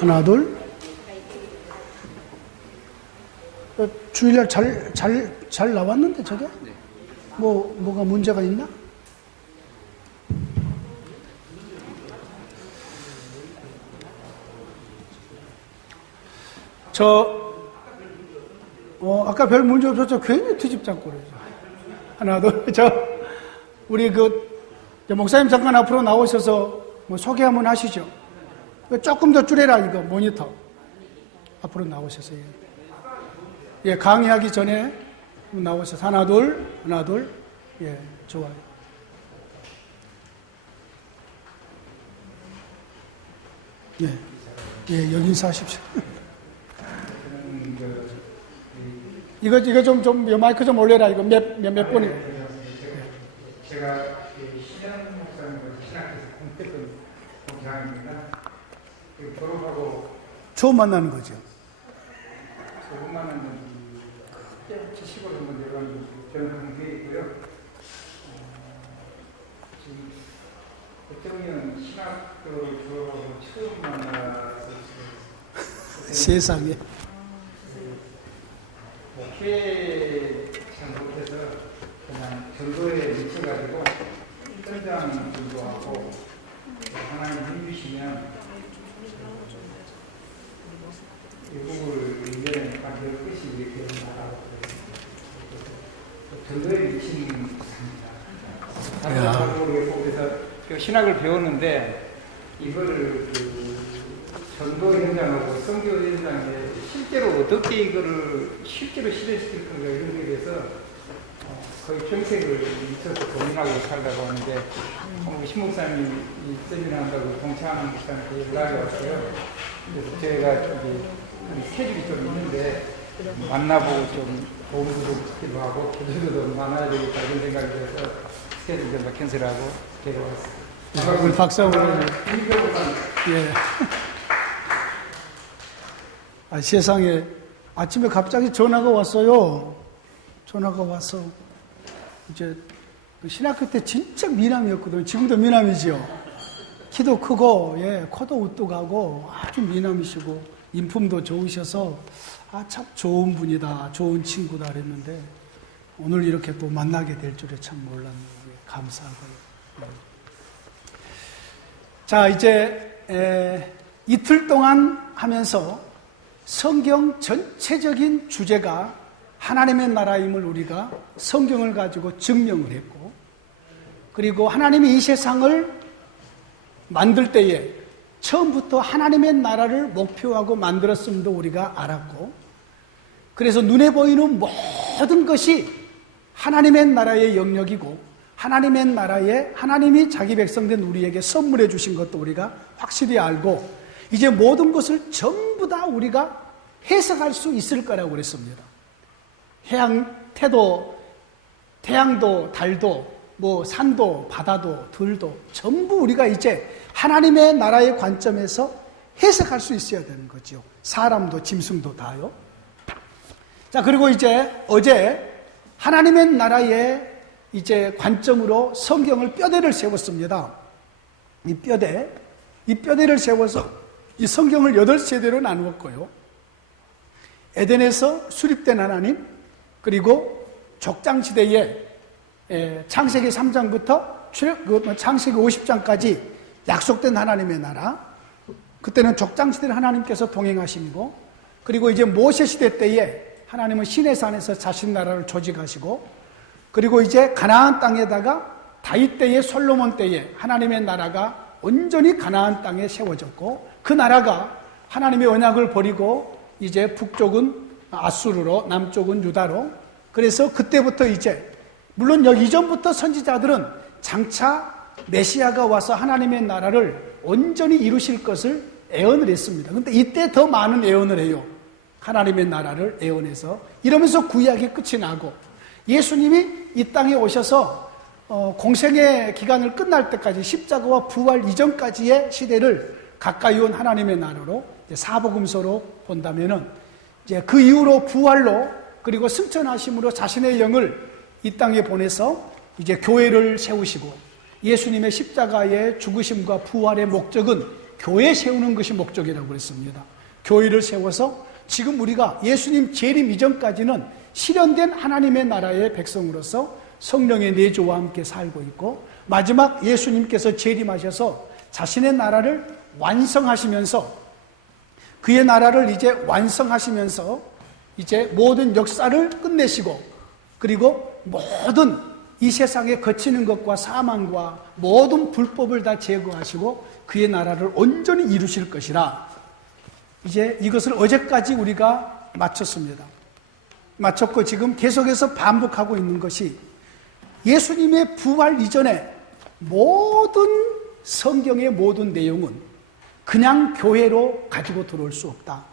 하나, 둘. 주일날 잘 나왔는데, 저게? 뭐가 문제가 있나? 아까 별 문제 없었죠? 괜히 트집 잡고 그러죠. 하나, 둘. 우리 목사님 잠깐 앞으로 나오셔서 소개 한번 하시죠. 조금 더 줄여라, 이거, 모니터. 앞으로 나오셔서. 예, 강의하기 전에 나오셔서. 하나, 둘. 예, 좋아요. 예, 여기 인사하십시오. 이거 마이크 좀 올려라. 이거 몇 번이. 제가 신현 목사님과 신학교에서 공부했던 동창입니다. 졸업하고 처음 만나는 거죠. 처음 만나는 그때부터 10월 정도 내려가지고 저는 강주에 있고요. 지금 그때는 신학교를 졸업하고 처음 만나서 세상에. 목회 잘 못해서 그냥 전도에 미쳐가지고 현장 전도하고 하나님 힘주시면 외국을 1년에 만들 것이 이렇게 나가고 전도에 미치는 것입니다. 다른 모르겠고 그래서 신학을 배웠는데 이거를 전도 현장하고 선교 현장에 실제로 어떻게 이거를 실제로 실현시킬 건가 이런 거에 대해서 거의 평생을 미쳐서 고민하고 살다가 오는데 신 목사님이 세미나 한다고 동창하는 목사님한테 연락이 왔어요. 그래서 제가 스케줄이 좀 있는데 만나보고 좀 도움도 좀 받기도 하고 기도도 많아야 되겠다 이런 생각이 들어서 스케줄 좀 캔슬하고 데려왔어요. 우리 박수 한번. 예. 세상에 아침에 갑자기 전화가 왔어요. 전화가 와서 이제 신학교 때 진짜 미남이었거든요. 지금도 미남이지요. 키도 크고 코도 우뚝하고 아주 미남이시고 인품도 좋으셔서 참 좋은 분이다, 좋은 친구다 그랬는데 오늘 이렇게 또 만나게 될 줄에 참 몰랐네요. 감사하고요. 자, 이제 이틀 동안 하면서 성경 전체적인 주제가 하나님의 나라임을 우리가 성경을 가지고 증명을 했고, 그리고 하나님이 이 세상을 만들 때에 처음부터 하나님의 나라를 목표하고 만들었음도 우리가 알았고, 그래서 눈에 보이는 모든 것이 하나님의 나라의 영역이고 하나님의 나라에 하나님이 자기 백성된 우리에게 선물해 주신 것도 우리가 확실히 알고, 이제 모든 것을 전부 다 우리가 해석할 수 있을 거라고 그랬습니다. 태양도, 달도, 산도, 바다도, 들도 전부 우리가 이제 하나님의 나라의 관점에서 해석할 수 있어야 되는 거죠. 사람도, 짐승도 다요. 자, 그리고 이제 어제 하나님의 나라의 이제 관점으로 성경을 뼈대를 세웠습니다. 이 뼈대를 세워서 이 성경을 8세대로 나누었고요. 에덴에서 수립된 하나님, 그리고 족장시대에 창세기 3장부터 창세기 50장까지 약속된 하나님의 나라, 그때는 족장시대를 하나님께서 동행하시고, 그리고 이제 모세시대 때에 하나님은 시내산에서 자신 나라를 조직하시고, 그리고 이제 가나안 땅에다가 다윗 때에 솔로몬 때에 하나님의 나라가 온전히 가나안 땅에 세워졌고, 그 나라가 하나님의 언약을 버리고 이제 북쪽은 아수르로, 남쪽은 유다로, 그래서 그때부터 이제 물론 여기 이전부터 선지자들은 장차 메시아가 와서 하나님의 나라를 온전히 이루실 것을 예언을 했습니다. 그런데 이때 더 많은 예언을 해요. 하나님의 나라를 예언해서 이러면서 구약이 끝이 나고, 예수님이 이 땅에 오셔서 공생의 기간을 끝날 때까지 십자가와 부활 이전까지의 시대를 가까이 온 하나님의 나라로 사복음서로 본다면은 이제 그 이후로 부활로, 그리고 승천하심으로 자신의 영을 이 땅에 보내서 이제 교회를 세우시고, 예수님의 십자가의 죽으심과 부활의 목적은 교회 세우는 것이 목적이라고 그랬습니다. 교회를 세워서 지금 우리가 예수님 재림 이전까지는 실현된 하나님의 나라의 백성으로서 성령의 내조와 함께 살고 있고, 마지막 예수님께서 재림하셔서 자신의 나라를 완성하시면서, 그의 나라를 이제 완성하시면서 이제 모든 역사를 끝내시고, 그리고 모든 이 세상에 거치는 것과 사망과 모든 불법을 다 제거하시고 그의 나라를 온전히 이루실 것이라. 이제 이것을 어제까지 우리가 마쳤고 지금 계속해서 반복하고 있는 것이, 예수님의 부활 이전에 모든 성경의 모든 내용은 그냥 교회로 가지고 들어올 수 없다.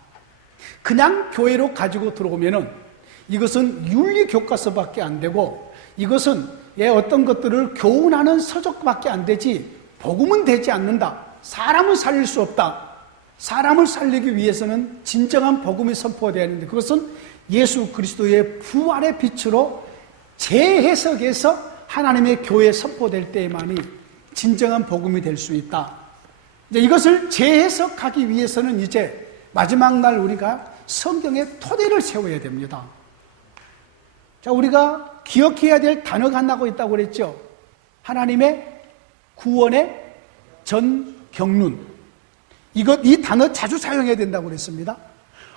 그냥 교회로 가지고 들어오면은 이것은 윤리 교과서밖에 안 되고, 이것은 어떤 것들을 교훈하는 서적밖에 안 되지 복음은 되지 않는다. 사람을 살릴 수 없다. 사람을 살리기 위해서는 진정한 복음이 선포되어야 하는데, 그것은 예수 그리스도의 부활의 빛으로 재해석해서 하나님의 교회에 선포될 때에만이 진정한 복음이 될 수 있다. 이제 이것을 재해석하기 위해서는 이제 마지막 날 우리가 성경의 토대를 세워야 됩니다. 자, 우리가 기억해야 될 단어가 하나가 있다고 그랬죠. 하나님의 구원의 전경륜. 이 단어 자주 사용해야 된다고 그랬습니다.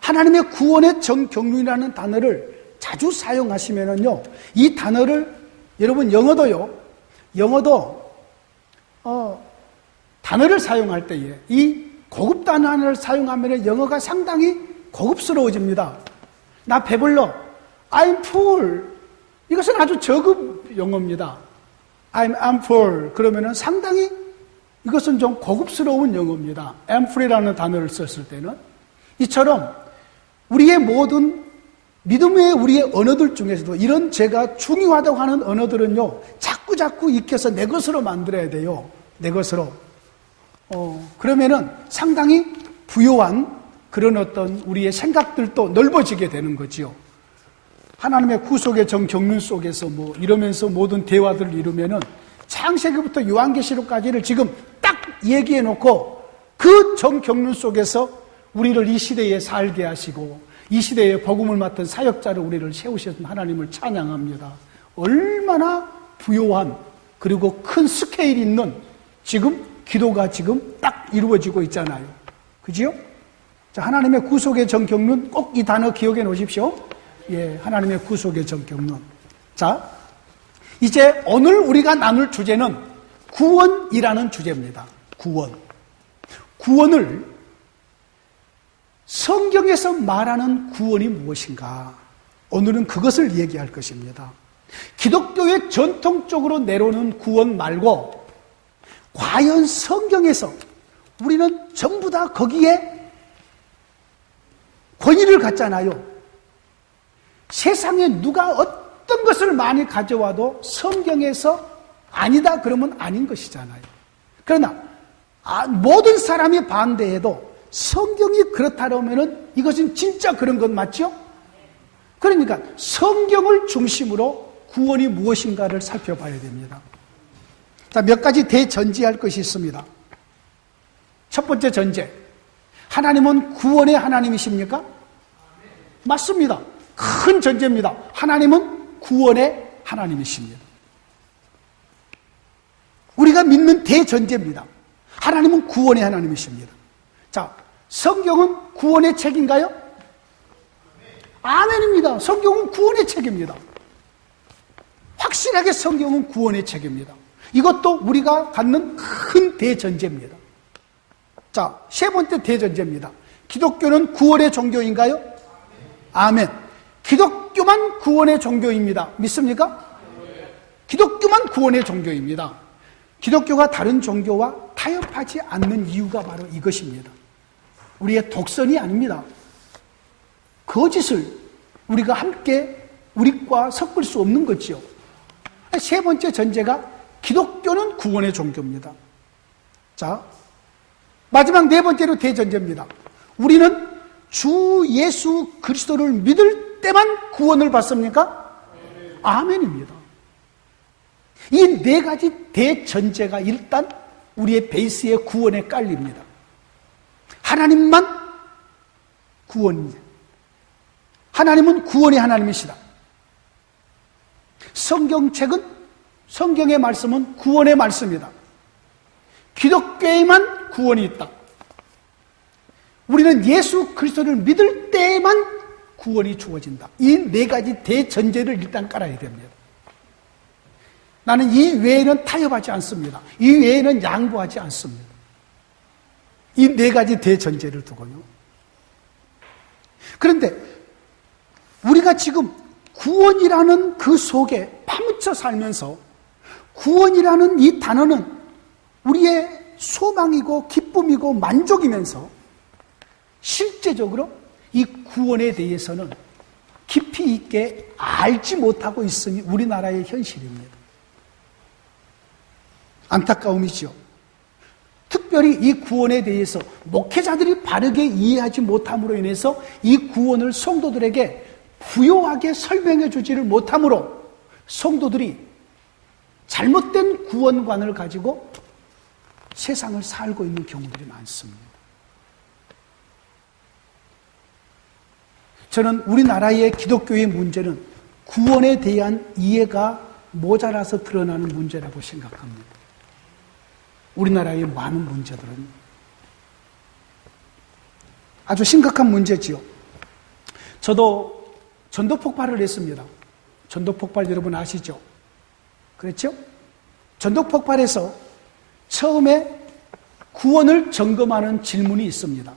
하나님의 구원의 전경륜이라는 단어를 자주 사용하시면은요, 이 단어를 여러분 영어도 단어를 사용할 때에 이 고급 단어를 사용하면 영어가 상당히 고급스러워집니다. 나 배불러. I'm full. 이것은 아주 저급 영어입니다. I'm full. 그러면은 상당히 이것은 좀 고급스러운 영어입니다. I'm full이라는 단어를 썼을 때는. 이처럼 우리의 모든 믿음의 우리의 언어들 중에서도 이런 제가 중요하다고 하는 언어들은요, 자꾸 익혀서 내 것으로 만들어야 돼요. 내 것으로. 그러면은 상당히 부요한 그런 어떤 우리의 생각들도 넓어지게 되는 거지요. 하나님의 구속의 정경륜 속에서 이러면서 모든 대화들을 이루면은 창세기부터 요한계시록까지를 지금 딱 얘기해 놓고 그 정경륜 속에서 우리를 이 시대에 살게 하시고 이 시대에 복음을 맡은 사역자로 우리를 세우신 하나님을 찬양합니다. 얼마나 부요한 그리고 큰 스케일 있는 지금 기도가 지금 딱 이루어지고 있잖아요. 그지요? 자, 하나님의 구속의 정경륜, 꼭 이 단어 기억해 놓으십시오. 예, 하나님의 구속의 정경륜. 자, 이제 오늘 우리가 나눌 주제는 구원이라는 주제입니다. 구원을 성경에서 말하는 구원이 무엇인가? 오늘은 그것을 얘기할 것입니다. 기독교의 전통적으로 내려오는 구원 말고 과연 성경에서 우리는 전부 다 거기에 권위를 갖잖아요. 세상에 누가 어떤 것을 많이 가져와도 성경에서 아니다 그러면 아닌 것이잖아요. 그러나 모든 사람이 반대해도 성경이 그렇다면 이것은 진짜 그런 것 맞죠? 그러니까 성경을 중심으로 구원이 무엇인가를 살펴봐야 됩니다. 자, 몇 가지 대전제할 것이 있습니다. 첫 번째 전제, 하나님은 구원의 하나님이십니까? 맞습니다. 큰 전제입니다. 하나님은 구원의 하나님이십니다. 우리가 믿는 대전제입니다. 하나님은 구원의 하나님이십니다. 자, 성경은 구원의 책인가요? 아멘입니다. 성경은 구원의 책입니다. 확실하게 성경은 구원의 책입니다. 이것도 우리가 갖는 큰 대전제입니다. 자, 세 번째 대전제입니다. 기독교는 구원의 종교인가요? 아멘. 기독교만 구원의 종교입니다. 믿습니까? 기독교만 구원의 종교입니다. 기독교가 다른 종교와 타협하지 않는 이유가 바로 이것입니다. 우리의 독선이 아닙니다. 거짓을 우리가 함께 우리과 섞을 수 없는 거지요. 세 번째 전제가 기독교는 구원의 종교입니다. 자, 마지막 네 번째로 대전제입니다. 우리는 주 예수 그리스도를 믿을 때만 구원을 받습니까? 아멘입니다. 이 네 가지 대전제가 일단 우리의 베이스의 구원에 깔립니다. 하나님만 구원이냐. 하나님은 구원의 하나님이시다. 성경의 말씀은 구원의 말씀이다. 기독교에만 구원이 있다. 우리는 예수 그리스도를 믿을 때에만 구원이 주어진다. 이 네 가지 대전제를 일단 깔아야 됩니다. 나는 이 외에는 타협하지 않습니다. 이 외에는 양보하지 않습니다. 이 네 가지 대전제를 두고요. 그런데 우리가 지금 구원이라는 그 속에 파묻혀 살면서 구원이라는 이 단어는 우리의 소망이고 기쁨이고 만족이면서 실제적으로 이 구원에 대해서는 깊이 있게 알지 못하고 있음이 우리나라의 현실입니다. 안타까움이죠. 특별히 이 구원에 대해서 목회자들이 바르게 이해하지 못함으로 인해서 이 구원을 성도들에게 부요하게 설명해 주지를 못함으로 성도들이 잘못된 구원관을 가지고 세상을 살고 있는 경우들이 많습니다. 저는 우리나라의 기독교의 문제는 구원에 대한 이해가 모자라서 드러나는 문제라고 생각합니다. 우리나라의 많은 문제들은 아주 심각한 문제지요. 저도 전도 폭발을 했습니다. 전도 폭발 여러분 아시죠? 그렇죠? 전도 폭발에서 처음에 구원을 점검하는 질문이 있습니다.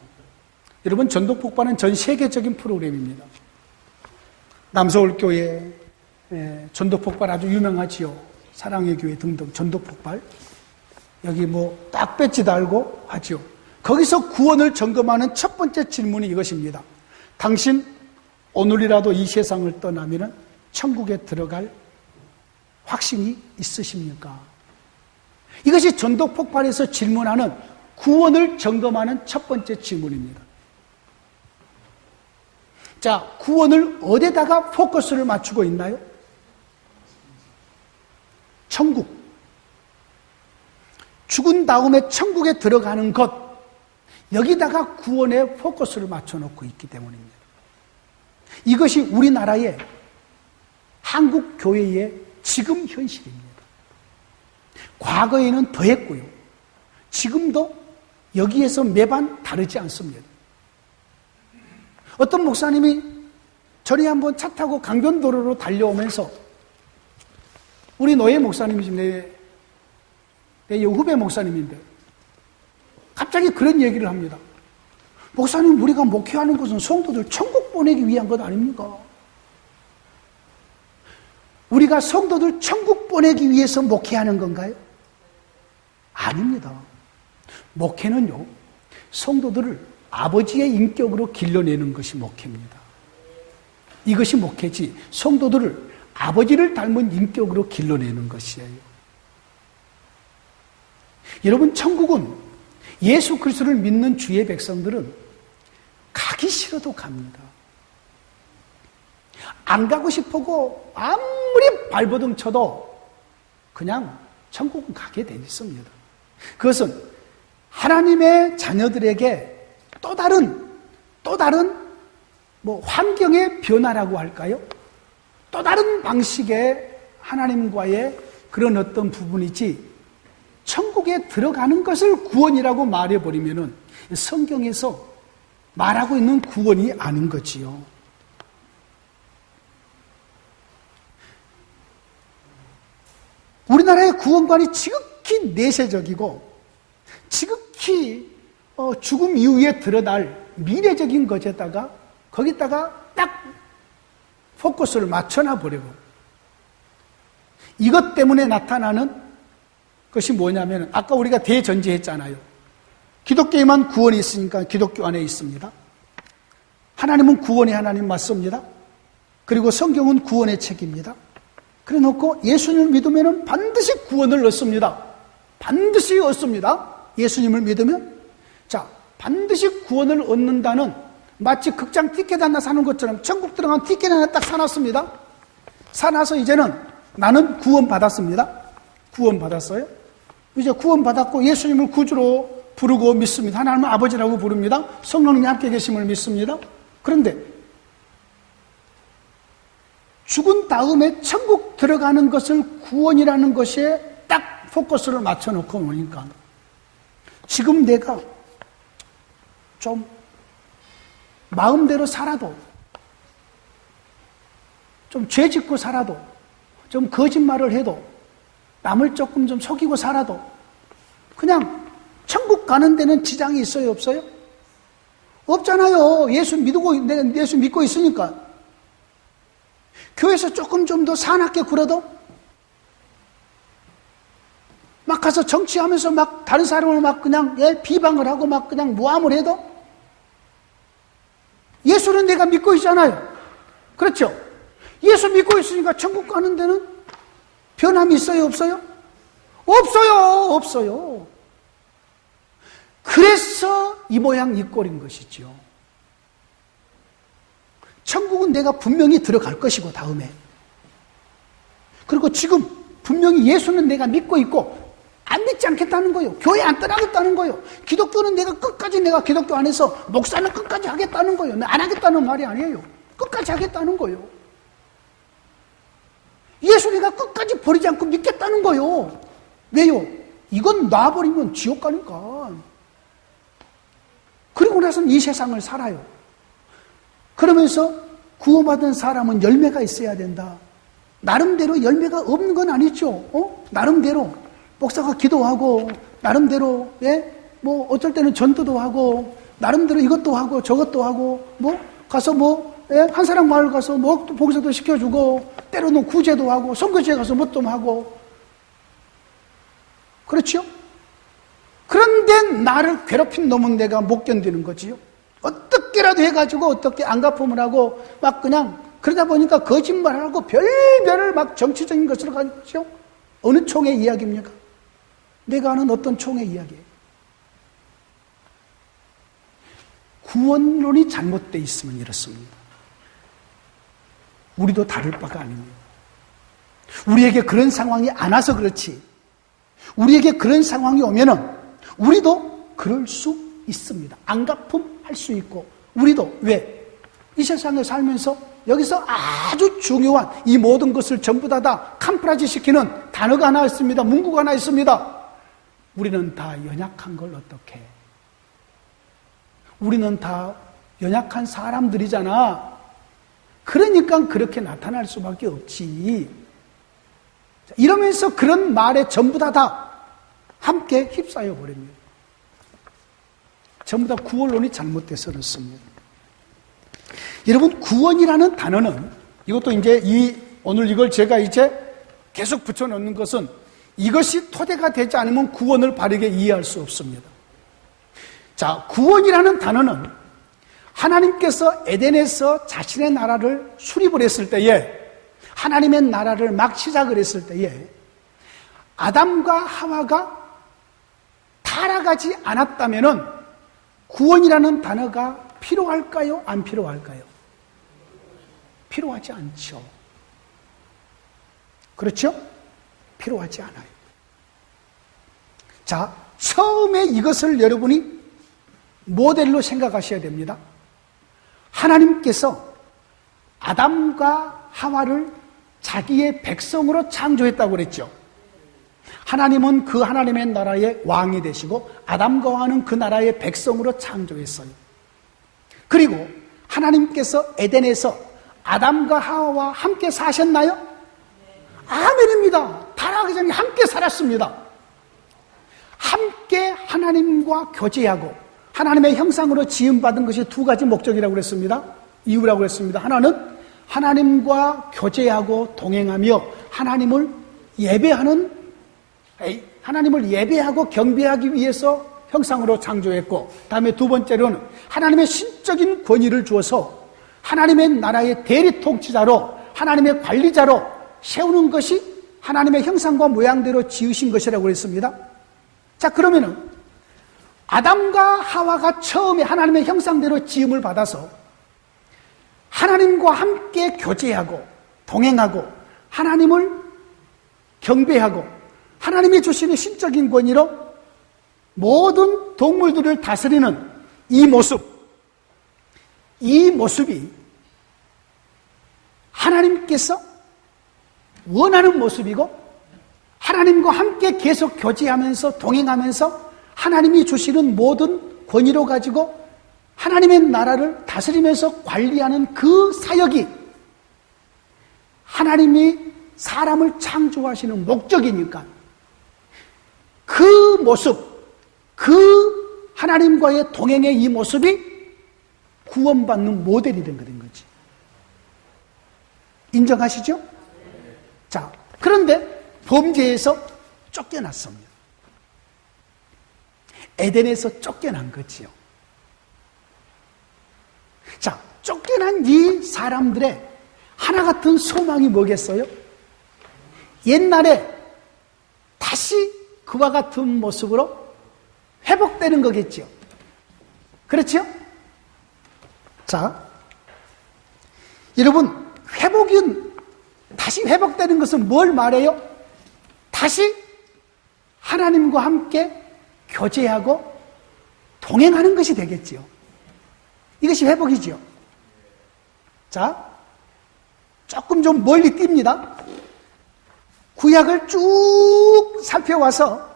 여러분, 전도 폭발은 전 세계적인 프로그램입니다. 남서울 교회 전도 폭발 아주 유명하지요. 사랑의 교회 등등 전도 폭발. 여기 딱 배지 달고 하지요. 거기서 구원을 점검하는 첫 번째 질문이 이것입니다. 당신 오늘이라도 이 세상을 떠나면 천국에 들어갈 확신이 있으십니까? 이것이 전도 폭발에서 질문하는 구원을 점검하는 첫 번째 질문입니다. 자, 구원을 어디다가 포커스를 맞추고 있나요? 천국. 죽은 다음에 천국에 들어가는 것, 여기다가 구원의 포커스를 맞춰놓고 있기 때문입니다. 이것이 우리나라의 한국 교회의 지금 현실입니다. 과거에는 더했고요. 지금도 여기에서 매반 다르지 않습니다. 어떤 목사님이 전에 한번 차 타고 강변도로로 달려오면서 우리 노예 목사님이신데 내 후배 목사님인데 갑자기 그런 얘기를 합니다. 목사님, 우리가 목회하는 것은 성도들 천국 보내기 위한 것 아닙니까? 우리가 성도들 천국 보내기 위해서 목회하는 건가요? 아닙니다. 목회는요, 성도들을 아버지의 인격으로 길러내는 것이 목회입니다. 이것이 목회지, 성도들을 아버지를 닮은 인격으로 길러내는 것이에요. 여러분, 천국은 예수 그리스도를 믿는 주의 백성들은 가기 싫어도 갑니다. 안 가고 싶고 아무리 발버둥 쳐도 그냥 천국은 가게 돼 있습니다. 그것은 하나님의 자녀들에게 또 다른 환경의 변화라고 할까요? 또 다른 방식의 하나님과의 그런 어떤 부분이지, 천국에 들어가는 것을 구원이라고 말해버리면은 성경에서 말하고 있는 구원이 아닌 거지요. 우리나라의 구원관이 지극히 내세적이고 지극히 죽음 이후에 드러날 미래적인 것에다가 거기다가 딱 포커스를 맞춰놔 버리고, 이것 때문에 나타나는 것이 뭐냐면 아까 우리가 대전제했잖아요. 기독교에만 구원이 있으니까 기독교 안에 있습니다. 하나님은 구원의 하나님 맞습니다. 그리고 성경은 구원의 책입니다. 그래 놓고 예수님을 믿으면 반드시 구원을 얻습니다. 반드시 얻습니다. 예수님을 믿으면. 자, 반드시 구원을 얻는다는, 마치 극장 티켓 하나 사는 것처럼 천국 들어간 티켓 하나 딱 사놨습니다. 사놔서 이제는 나는 구원 받았습니다. 구원 받았어요. 이제 구원 받았고 예수님을 구주로 부르고 믿습니다. 하나님은 아버지라고 부릅니다. 성령님이 함께 계심을 믿습니다. 그런데 죽은 다음에 천국 들어가는 것을 구원이라는 것에 딱 포커스를 맞춰놓고 보니까 지금 내가 좀 마음대로 살아도, 좀 죄 짓고 살아도, 좀 거짓말을 해도, 남을 조금 좀 속이고 살아도 그냥 천국 가는 데는 지장이 있어요, 없어요? 없잖아요. 예수 내가 예수 믿고 있으니까. 교회에서 조금 좀 더 사납게 굴어도, 막 가서 정치하면서 막 다른 사람을 막 그냥 비방을 하고 막 그냥 모함을 해도 예수는 내가 믿고 있잖아요. 그렇죠? 예수 믿고 있으니까 천국 가는 데는 변함이 있어요, 없어요? 없어요, 없어요. 그래서 이 모양 이 꼴인 것이죠. 천국은 내가 분명히 들어갈 것이고 다음에. 그리고 지금 분명히 예수는 내가 믿고 있고 안 믿지 않겠다는 거예요. 교회 안 떠나겠다는 거예요. 기독교는 내가 끝까지 내가 기독교 안에서 목사는 끝까지 하겠다는 거예요. 안 하겠다는 말이 아니에요. 끝까지 하겠다는 거예요. 예수 내가 끝까지 버리지 않고 믿겠다는 거예요. 왜요? 이건 놔버리면 지옥 가니까. 그리고 나서는 이 세상을 살아요. 그러면서 구원받은 사람은 열매가 있어야 된다. 나름대로 열매가 없는 건 아니죠. 나름대로 목사가 기도하고, 나름대로 뭐 어쩔 때는 전도도 하고, 나름대로 이것도 하고 저것도 하고, 뭐 가서 한 사람 마을 가서 뭐 봉사도 시켜주고, 때로는 구제도 하고, 선교지에 가서 뭐 좀 하고. 그렇죠? 그런데 나를 괴롭힌 놈은 내가 못 견디는 거지요. 어떻게라도 해가지고 어떻게 안갚음을 하고 막 그냥 그러다 보니까 거짓말하고 별별을 막 정치적인 것으로 가죠. 어느 총의 이야기입니까? 내가 아는 어떤 총의 이야기예요. 구원론이 잘못되어 있으면 이렇습니다. 우리도 다를 바가 아닙니다. 우리에게 그런 상황이 안 와서 그렇지, 우리에게 그런 상황이 오면은 우리도 그럴 수 있습니다. 안갚음 할 수 있고. 우리도 왜? 이 세상에 살면서 여기서 아주 중요한 이 모든 것을 전부 다 캄프라지 시키는 단어가 하나 있습니다. 문구가 하나 있습니다. 우리는 다 연약한 걸 어떻게 해? 우리는 다 연약한 사람들이잖아. 그러니까 그렇게 나타날 수밖에 없지. 이러면서 그런 말에 전부 다 함께 휩싸여 버립니다. 전부 다 구원론이 잘못돼서 그렇습니다. 여러분, 구원이라는 단어는, 이것도 이제 오늘 이걸 제가 이제 계속 붙여놓는 것은 이것이 토대가 되지 않으면 구원을 바르게 이해할 수 없습니다. 자, 구원이라는 단어는 하나님께서 에덴에서 자신의 나라를 수립을 했을 때에, 하나님의 나라를 막 시작을 했을 때에 아담과 하와가 타락하지 않았다면은 구원이라는 단어가 필요할까요? 안 필요할까요? 필요하지 않죠. 그렇죠? 필요하지 않아요. 자, 처음에 이것을 여러분이 모델로 생각하셔야 됩니다. 하나님께서 아담과 하와를 자기의 백성으로 창조했다고 그랬죠. 하나님은 그 하나님의 나라의 왕이 되시고 아담과 하와는 그 나라의 백성으로 창조했어요. 그리고 하나님께서 에덴에서 아담과 하와와 함께 사셨나요? 아멘입니다. 타락하기 전에 함께 살았습니다. 함께 하나님과 교제하고 하나님의 형상으로 지음받은 것이 두 가지 목적이라고 그랬습니다. 이유라고 그랬습니다. 하나는 하나님과 교제하고 동행하며 하나님을 예배하고 경배하기 위해서 형상으로 창조했고, 다음에 두 번째로는 하나님의 신적인 권위를 주어서 하나님의 나라의 대리 통치자로, 하나님의 관리자로 세우는 것이 하나님의 형상과 모양대로 지으신 것이라고 그랬습니다. 자, 그러면은 아담과 하와가 처음에 하나님의 형상대로 지음을 받아서 하나님과 함께 교제하고 동행하고 하나님을 경배하고 하나님이 주시는 신적인 권위로 모든 동물들을 다스리는 이 모습이 하나님께서 원하는 모습이고, 하나님과 함께 계속 교제하면서 동행하면서 하나님이 주시는 모든 권위로 가지고 하나님의 나라를 다스리면서 관리하는 그 사역이 하나님이 사람을 창조하시는 목적이니까, 그 모습, 그 하나님과의 동행의 이 모습이 구원받는 모델이 된 거지. 인정하시죠? 자, 그런데 범죄에서 쫓겨났습니다. 에덴에서 쫓겨난 거지요. 자, 쫓겨난 이 사람들의 하나 같은 소망이 뭐겠어요? 옛날에 다시 그와 같은 모습으로 회복되는 거겠죠. 그렇죠? 자, 여러분, 다시 회복되는 것은 뭘 말해요? 다시 하나님과 함께 교제하고 동행하는 것이 되겠지요. 이것이 회복이지요. 자, 조금 좀 멀리 뜁니다. 구약을 쭉 살펴와서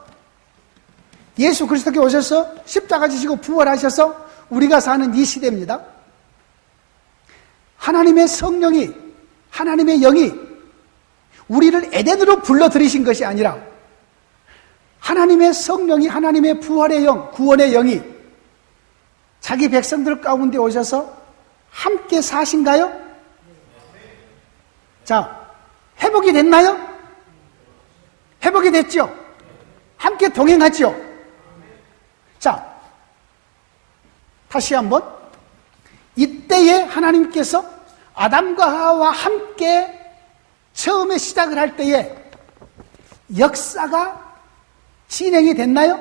예수 그리스도께 오셔서 십자가 지시고 부활하셔서 우리가 사는 이 시대입니다. 하나님의 성령이, 하나님의 영이 우리를 에덴으로 불러들이신 것이 아니라 하나님의 성령이, 하나님의 부활의 영, 구원의 영이 자기 백성들 가운데 오셔서 함께 사신가요? 자, 회복이 됐나요? 회복이 됐죠? 함께 동행하죠? 자, 다시 한번, 이때에 하나님께서 아담과 하와와 함께 처음에 시작을 할 때에 역사가 진행이 됐나요?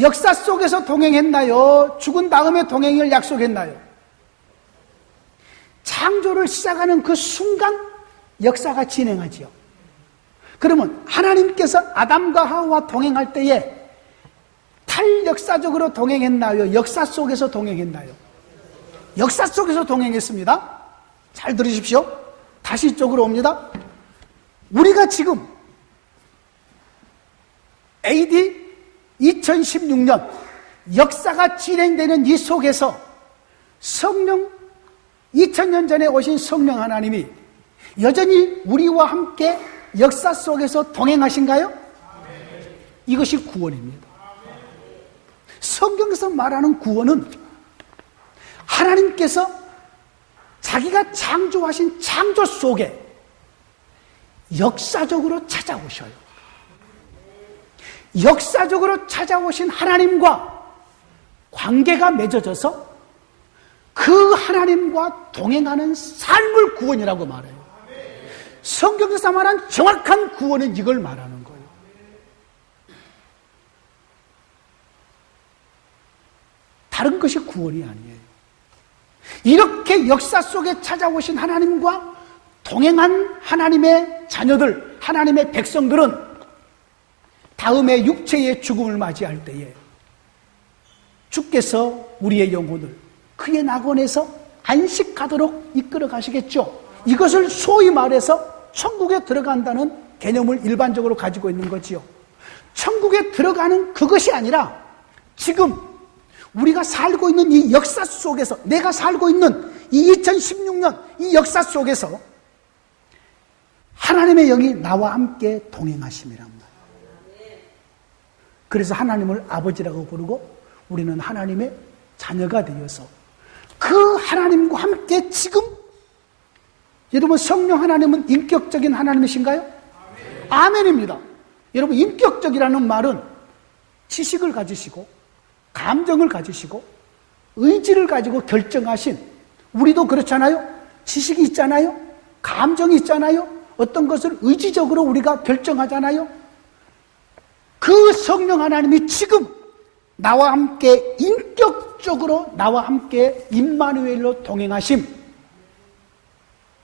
역사 속에서 동행했나요? 죽은 다음에 동행을 약속했나요? 창조를 시작하는 그 순간 역사가 진행하지요. 그러면 하나님께서 아담과 하와와 동행할 때에 탈역사적으로 동행했나요? 역사 속에서 동행했나요? 역사 속에서 동행했습니다. 잘 들으십시오. 다시 이쪽으로 옵니다. 우리가 지금 AD 2016년 역사가 진행되는 이 속에서 성령, 2000년 전에 오신 성령 하나님이 여전히 우리와 함께 역사 속에서 동행하신가요? 이것이 구원입니다. 성경에서 말하는 구원은 하나님께서 자기가 창조하신 창조 속에 역사적으로 찾아오셔요. 역사적으로 찾아오신 하나님과 관계가 맺어져서 그 하나님과 동행하는 삶을 구원이라고 말해요. 성경에서 말한 정확한 구원은 이걸 말하는 거예요. 다른 것이 구원이 아니에요. 이렇게 역사 속에 찾아오신 하나님과 동행한 하나님의 자녀들, 하나님의 백성들은 다음에 육체의 죽음을 맞이할 때에 주께서 우리의 영혼을 그의 낙원에서 안식하도록 이끌어 가시겠죠. 이것을 소위 말해서 천국에 들어간다는 개념을 일반적으로 가지고 있는 거지요. 천국에 들어가는 그것이 아니라 지금 우리가 살고 있는 이 역사 속에서, 내가 살고 있는 이 2016년 이 역사 속에서 하나님의 영이 나와 함께 동행하심이랍니다. 그래서 하나님을 아버지라고 부르고 우리는 하나님의 자녀가 되어서 그 하나님과 함께 지금, 여러분 성령 하나님은 인격적인 하나님이신가요? 아멘입니다. 여러분 인격적이라는 말은 지식을 가지시고 감정을 가지시고 의지를 가지고 결정하신, 우리도 그렇잖아요. 지식이 있잖아요. 감정이 있잖아요. 어떤 것을 의지적으로 우리가 결정하잖아요. 그 성령 하나님이 지금 나와 함께 인격적으로 나와 함께 임마누엘로 동행하심,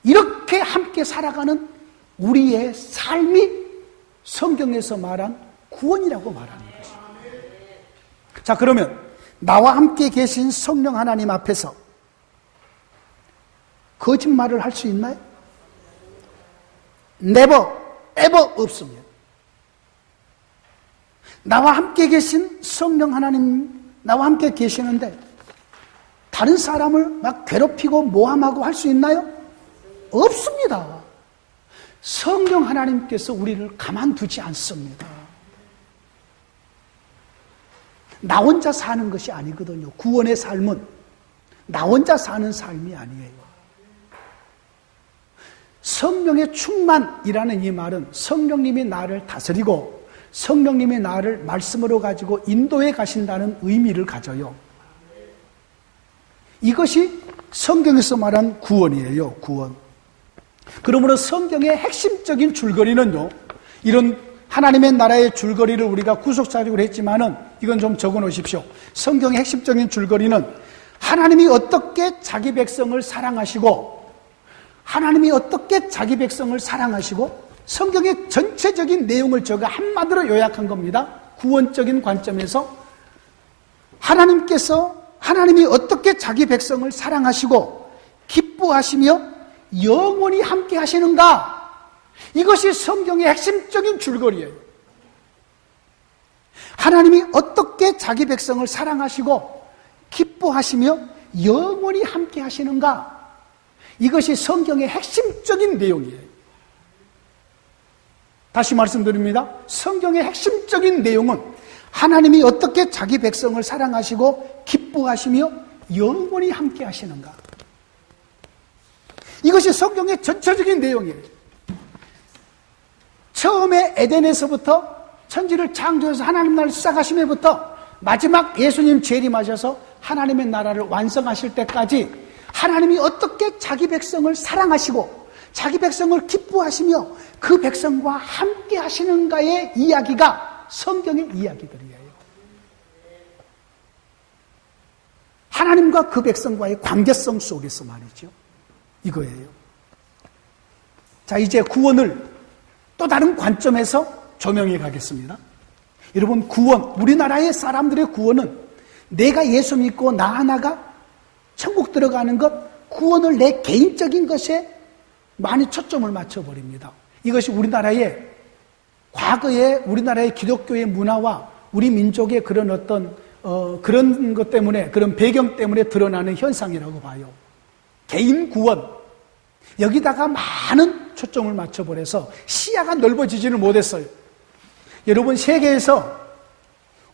이렇게 함께 살아가는 우리의 삶이 성경에서 말한 구원이라고 말하는 것입니다. 자, 그러면 나와 함께 계신 성령 하나님 앞에서 거짓말을 할 수 있나요? never, ever 없습니다. 나와 함께 계신 성령 하나님, 나와 함께 계시는데 다른 사람을 막 괴롭히고 모함하고 할 수 있나요? 없습니다. 성령 하나님께서 우리를 가만두지 않습니다. 나 혼자 사는 것이 아니거든요. 구원의 삶은 나 혼자 사는 삶이 아니에요. 성령의 충만이라는 이 말은 성령님이 나를 다스리고 성령님이 나를 말씀으로 가지고 인도해 가신다는 의미를 가져요. 이것이 성경에서 말한 구원이에요. 구원. 그러므로 성경의 핵심적인 줄거리는요, 이런 하나님의 나라의 줄거리를 우리가 구속사적으로 했지만은 이건 좀 적어 놓으십시오. 성경의 핵심적인 줄거리는 하나님이 어떻게 자기 백성을 사랑하시고 하나님이 어떻게 자기 백성을 사랑하시고 성경의 전체적인 내용을 제가 한마디로 요약한 겁니다. 구원적인 관점에서 하나님이 어떻게 자기 백성을 사랑하시고 기뻐하시며 영원히 함께 하시는가? 이것이 성경의 핵심적인 줄거리예요. 하나님이 어떻게 자기 백성을 사랑하시고 기뻐하시며 영원히 함께 하시는가? 이것이 성경의 핵심적인 내용이에요. 다시 말씀드립니다. 성경의 핵심적인 내용은 하나님이 어떻게 자기 백성을 사랑하시고 기뻐하시며 영원히 함께 하시는가? 이것이 성경의 전체적인 내용이에요. 처음에 에덴에서부터 천지를 창조해서 하나님 나라를 시작하심에부터 마지막 예수님 재림하셔서 하나님의 나라를 완성하실 때까지 하나님이 어떻게 자기 백성을 사랑하시고 자기 백성을 기뻐하시며 그 백성과 함께 하시는가의 이야기가 성경의 이야기들이에요. 하나님과 그 백성과의 관계성 속에서 말이죠. 이거예요. 자, 이제 구원을 또 다른 관점에서 조명해 가겠습니다. 여러분, 구원, 우리나라의 사람들의 구원은 내가 예수 믿고 나 하나가 천국 들어가는 것, 구원을 내 개인적인 것에 많이 초점을 맞춰버립니다. 이것이 우리나라의 과거의 우리나라의 기독교의 문화와 우리 민족의 그런 어떤 그런 것 때문에, 그런 배경 때문에 드러나는 현상이라고 봐요. 개인 구원, 여기다가 많은 초점을 맞춰버려서 시야가 넓어지지를 못했어요. 여러분, 세계에서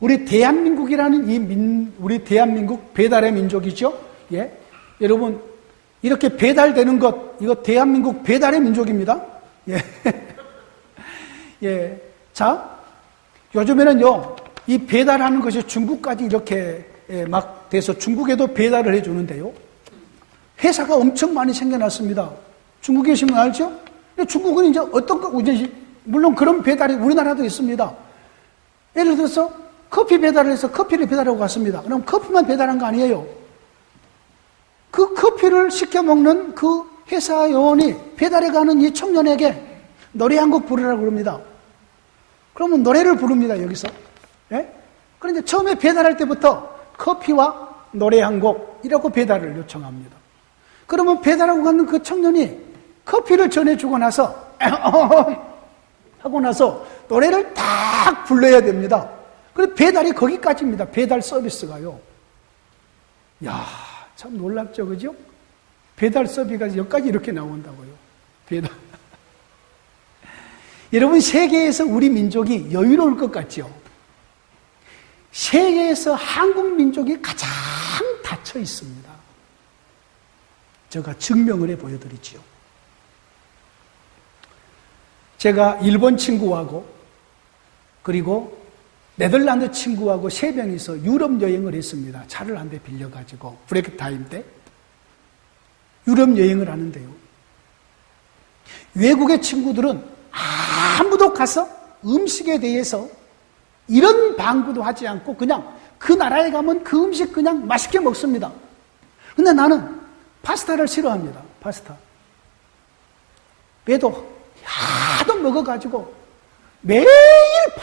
우리 대한민국이라는 우리 대한민국 배달의 민족이죠. 예, 여러분 이렇게 배달되는 것, 이거 대한민국 배달의 민족입니다. 예, 예. 자, 요즘에는요 이 배달하는 것이 중국까지 이렇게 막 돼서 중국에도 배달을 해주는데요. 회사가 엄청 많이 생겨났습니다. 중국에 계시면 알죠? 근데 중국은 이제 어떤 거, 물론 그런 배달이 우리나라도 있습니다. 예를 들어서 커피 배달을 해서 커피를 배달하고 갔습니다. 그럼 커피만 배달한 거 아니에요. 그 커피를 시켜 먹는 그 회사 요원이 배달해 가는 이 청년에게 노래 한 곡 부르라고 그럽니다. 그러면 노래를 부릅니다, 여기서. 예? 그런데 처음에 배달할 때부터 커피와 노래 한 곡, 이라고 배달을 요청합니다. 그러면 배달하고 가는 그 청년이 커피를 전해주고 나서 하고 나서 노래를 딱 불러야 됩니다. 그래서 배달이 거기까지입니다. 배달 서비스가요. 야, 참 놀랍죠, 그죠? 배달 서비스가 여기까지 이렇게 나온다고요. 배달. 여러분, 세계에서 우리 민족이 여유로울 것 같죠? 세계에서 한국 민족이 가장 닫혀 있습니다. 제가 증명을 해 보여드리지요. 제가 일본 친구하고 그리고 네덜란드 친구하고 3명이서 유럽 여행을 했습니다. 차를 한 대 빌려가지고 브레이크 타임 때 유럽 여행을 하는데요. 외국의 친구들은 아무도 가서 음식에 대해서 이런 방구도 하지 않고 그냥 그 나라에 가면 그 음식 그냥 맛있게 먹습니다. 근데 나는 파스타를 싫어합니다. 파스타. 매도 하도 먹어가지고 매일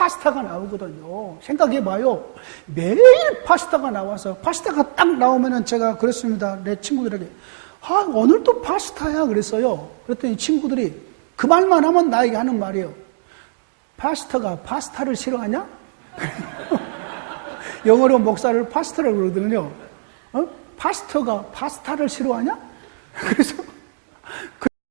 파스타가 나오거든요. 생각해봐요. 매일 파스타가 나와서 파스타가 딱 나오면은 제가 그랬습니다. 내 친구들에게 오늘 또 파스타야 그랬어요. 그랬더니 친구들이 그 말만 하면 나에게 하는 말이에요. 파스타가 파스타를 싫어하냐? 영어로 목사를 파스타라고 그러거든요. 파스타가 파스타를 싫어하냐? 그래서